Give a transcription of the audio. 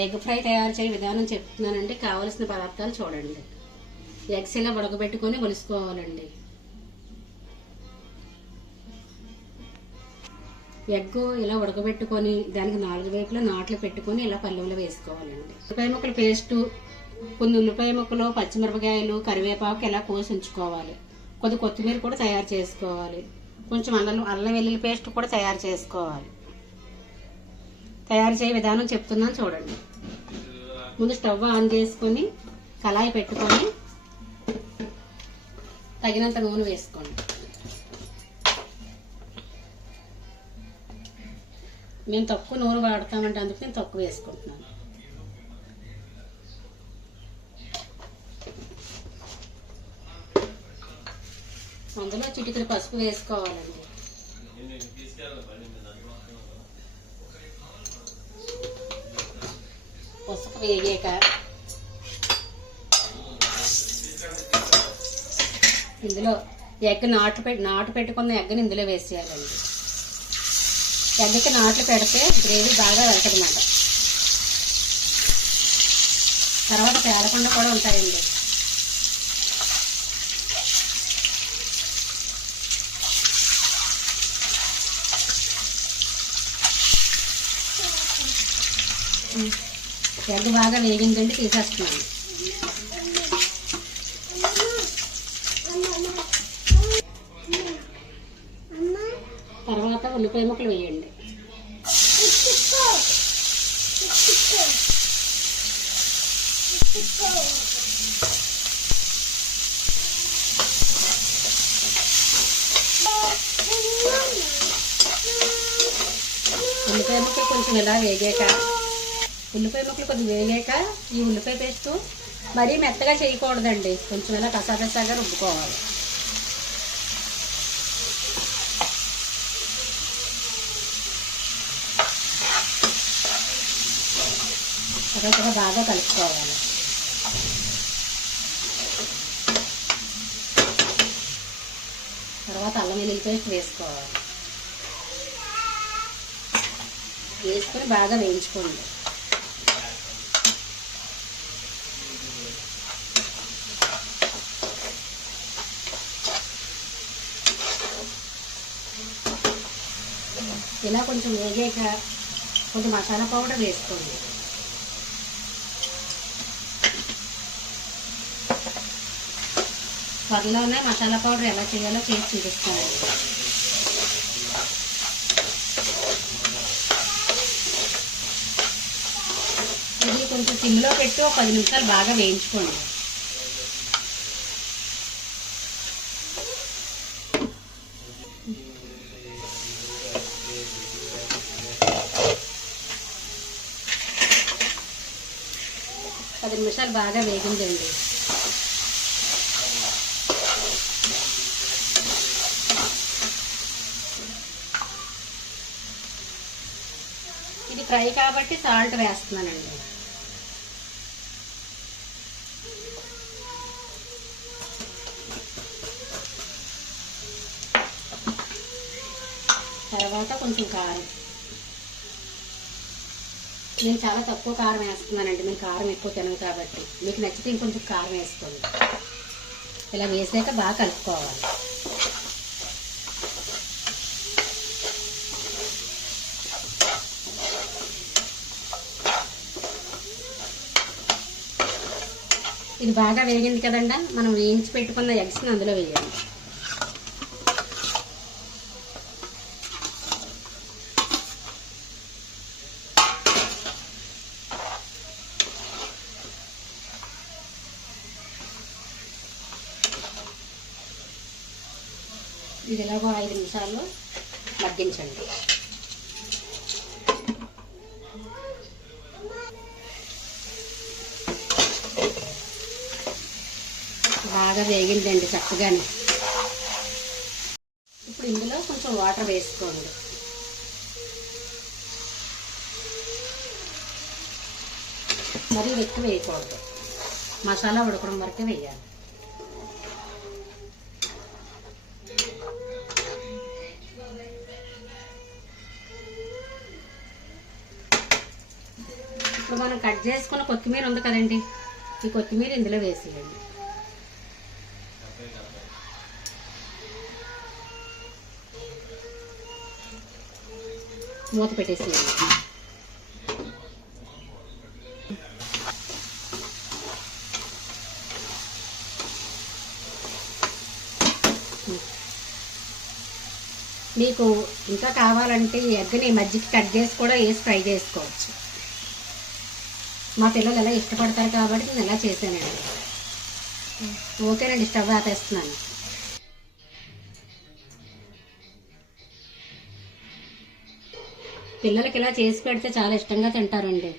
Egg fry తయారు చేయ విధానం చెప్తున్నానండి. కావలసిన పదార్థాలు చూడండి. ఎగ్స్ ఇలా ఉడకబెట్టుకొని ఒలుసుకోవాలండి ఎగ్ ఇలా ఉడకబెట్టుకొని దానికి నాలుగు వైపులా నాట్లు పెట్టుకొని ఇలా పల్లెంలో వేసుకోవాలండి. ఉల్లిపాయ ముక్కల పేస్టు కొన్ని ఉల్లిపాయ ముక్కలు పచ్చిమిరపకాయలు కరివేపాకు ఇలా కోసి ఉంచుకోవాలి. కొద్ది కొత్తిమీర కూడా తయారు చేసుకోవాలి. కొంచెం అల్లం అల్లం వెల్లుల్లి పేస్ట్ కూడా తయారు చేసుకోవాలి. తయారు చేయ విధానం చెప్తున్నాను చూడండి. ముందు స్టవ్ ఆన్ చేసుకొని కళాయి పెట్టుకొని తగినంత నూనె వేసుకోండి. మేము తక్కువ నూనె వాడతామంటే అందుకు నేను తక్కువ వేసుకుంటున్నాను. అందులో చిటికలు పసుపు వేసుకోవాలండి. పసుపు వేగాక. ఇందులో ఎగ్ నాటు పెట్టి నాటు పెట్టుకున్న ఎగ్ని ఇందులో వేసేయాలండి. ఎగ్గకి నాట్లు పెడితే గ్రేవీ బాగా వెళ్తుంది అన్నమాట తర్వాత పేడకుండా కూడా ఉంటాయండి. ఎగ్ బాగా వేగిందండి తీసేస్తున్నాను తర్వాత ఉల్లిపాయ ముక్కలు వేయండి. ఉల్లిపాయ ముక్కలు కొంచెం ఇలా వేగాక ఉల్లిపాయ ముక్కలు కొద్దిగా వేగాక ఈ ఉల్లిపాయ పేస్ట్ మరీ మెత్తగా చేయకూడదండి. కొంచెం ఇలా కసాకసాగా రుబ్బుకోవాలి. తర్వాత బాగా కలుపుకోవాలి. తర్వాత అల్లం వెల్లుల్లి పేస్ట్ వేసుకోవాలి. వేసుకొని బాగా వేయించుకోండి. ఇలా కొంచెం వేగాక కొంచెం మసాలా పౌడర్ వేసుకోండి. త్వరలోనే మసాలా పౌడర్ ఎలా చేయాలో చేసి చూపిస్తాను. ఇది కొంచెం సిమ్లో పెట్టి ఒక పది నిమిషాలు బాగా వేయించుకోండి. పది నిమిషాలు బాగా వేగిందండి. ఇది ఫ్రై కాబట్టి సాల్ట్ వేస్తున్నానండి. తర్వాత కొంచెం కారం. నేను చాలా తక్కువ కారం వేస్తున్నానండి. నేను కారం ఎక్కువ తినను కాబట్టి. మీకు నచ్చితే ఇంకొంచెం కారం వేసుకోండి. ఇలా వేసాక బాగా కలుపుకోవాలి. ఇది బాగా వేగింది కదండ. మనం వేయించి పెట్టుకున్న ఎగ్స్ని అందులో వేయాలి. ఇది ఎలాగో ఐదు నిమిషాలు మగ్గించండి. బాగా వేగిందండి చక్కగానే. ఇప్పుడు ఇందులో కొంచెం వాటర్ వేసుకోండి. మరీ ఎక్కువ వేయకూడదు. మసాలా ఉడకడం వరకే వేయాలి. ఇప్పుడు మనం కట్ చేసుకున్న కొత్తిమీర ఉంది కదండి. ఈ కొత్తిమీర ఇందులో వేసేయండి. మూత పెట్టేసేయండి. మీకు ఇంకా కావాలంటే ఈ ఎగ్గని మజ్జిగ కట్ చేసి కూడా వేసి ఫ్రై చేసుకోవచ్చు. మా పిల్లలు ఎలా ఇష్టపడతారు కాబట్టి నేను ఎలా చేశానండి ఓకేనండి స్టవ్ ఆపేస్తున్నాను. పిల్లలకి ఇలా చేసి పెడితే చాలా ఇష్టంగా తింటారండి.